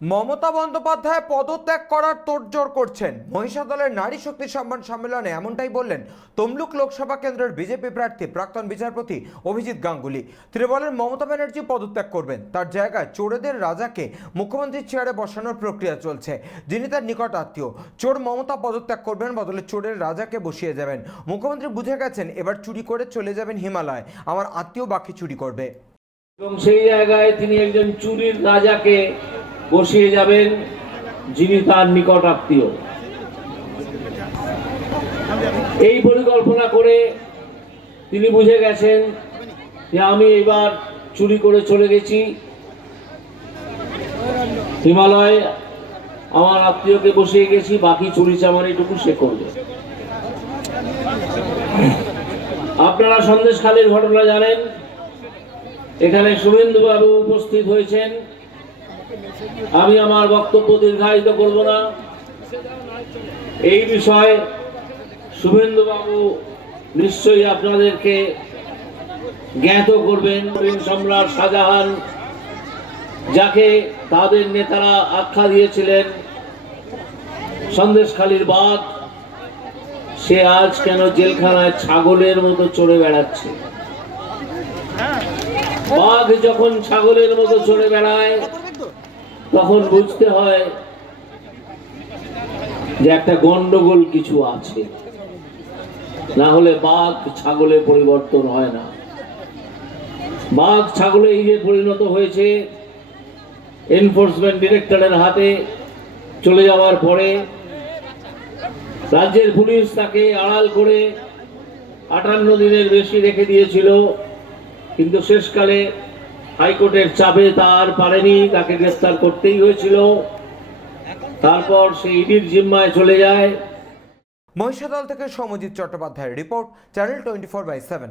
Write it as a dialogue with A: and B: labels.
A: মমতা বন্দ্যোপাধ্যায় পদত্যাগ করার তোড়জোড় করছেন। মহিষাদলের নারী শক্তি সম্মান সম্মেলনে এমনটাই বললেন তমলুক লোকসভা কেন্দ্রের বিজেপি প্রার্থী প্রাক্তন বিচারপতি অভিজিৎ গাঙ্গুলি। তিনি বলেন মমতা ব্যানার্জি পদত্যাগ করবেন। তার জায়গায় চোরেদের রাজাকে মুখ্যমন্ত্রীর চেয়ারে বসানোর প্রক্রিয়া চলছে। যিনি তার নিকট আত্মীয়। চোর মমতা পদত্যাগ করবেন, বদলে চোরের রাজাকে বসিয়ে যাবেন মুখ্যমন্ত্রী বুঝে গেছেন, এবার চুরি করে চলে যাবেন হিমালয়। আমার আত্মীয় বাকি চুরি করবে।
B: এবং সেই জায়গায় তিনি একজন চুরির রাজাকে বসিয়ে যাবেন যিনি তার নিকট আত্মীয়। এই পরিকল্পনা করে তিনি বুঝে গেছেন যে আমি এবার চুরি করে চলে গেছি। হিমালয়, আমার আত্মীয়কে বসিয়ে গেছি, বাকি চুরি চামারিটুকু সে করবে। আপনারা সন্দেশখালীর ঘটনা জানেন। এখানে শুভেন্দু বাবু উপস্থিত হয়েছেন। আমি আমার বক্তব্য দীর্ঘায়িত করব না। এই বিষয়ে শুভেন্দু বাবু নিশ্চয়ই আপনাদেরকে জ্ঞাত করবেন। সম্রাট শাহজাহান যাকে তাদের নেতারা আখ্যা দিয়েছিলেন, সন্দেশখালীর বাঘ, সে আজ কেন জেলখানায় ছাগলের মতো চড়ে বেড়াচ্ছে? বাঘ যখন ছাগলের মতো চড়ে বেড়ায় তখন বুঝতে হয় যে একটা গন্ডগোল কিছু আছে। না হলে বাঘ ছাগলে পরিবর্তন হয় না। বাঘ ছাগলে এই যে পরিণত হয়েছে এনফোর্সমেন্ট ডিরেক্টরের হাতে চলে যাওয়ার পরে রাজ্যের পুলিশ তাকে আড়াল করে আটান্ন দিনের বেশি রেখে দিয়েছিল, কিন্তু শেষকালে হাইকোর্টের চাপে তার পারেনি, তাকে গ্রেফতার করতেই হয়েছিল। তারপর সেই ইডির জিম্মায় চলে যায়।
A: মহিষাদল থেকে সমজিৎ চট্টোপাধ্যায়ের report, channel twenty four by seven.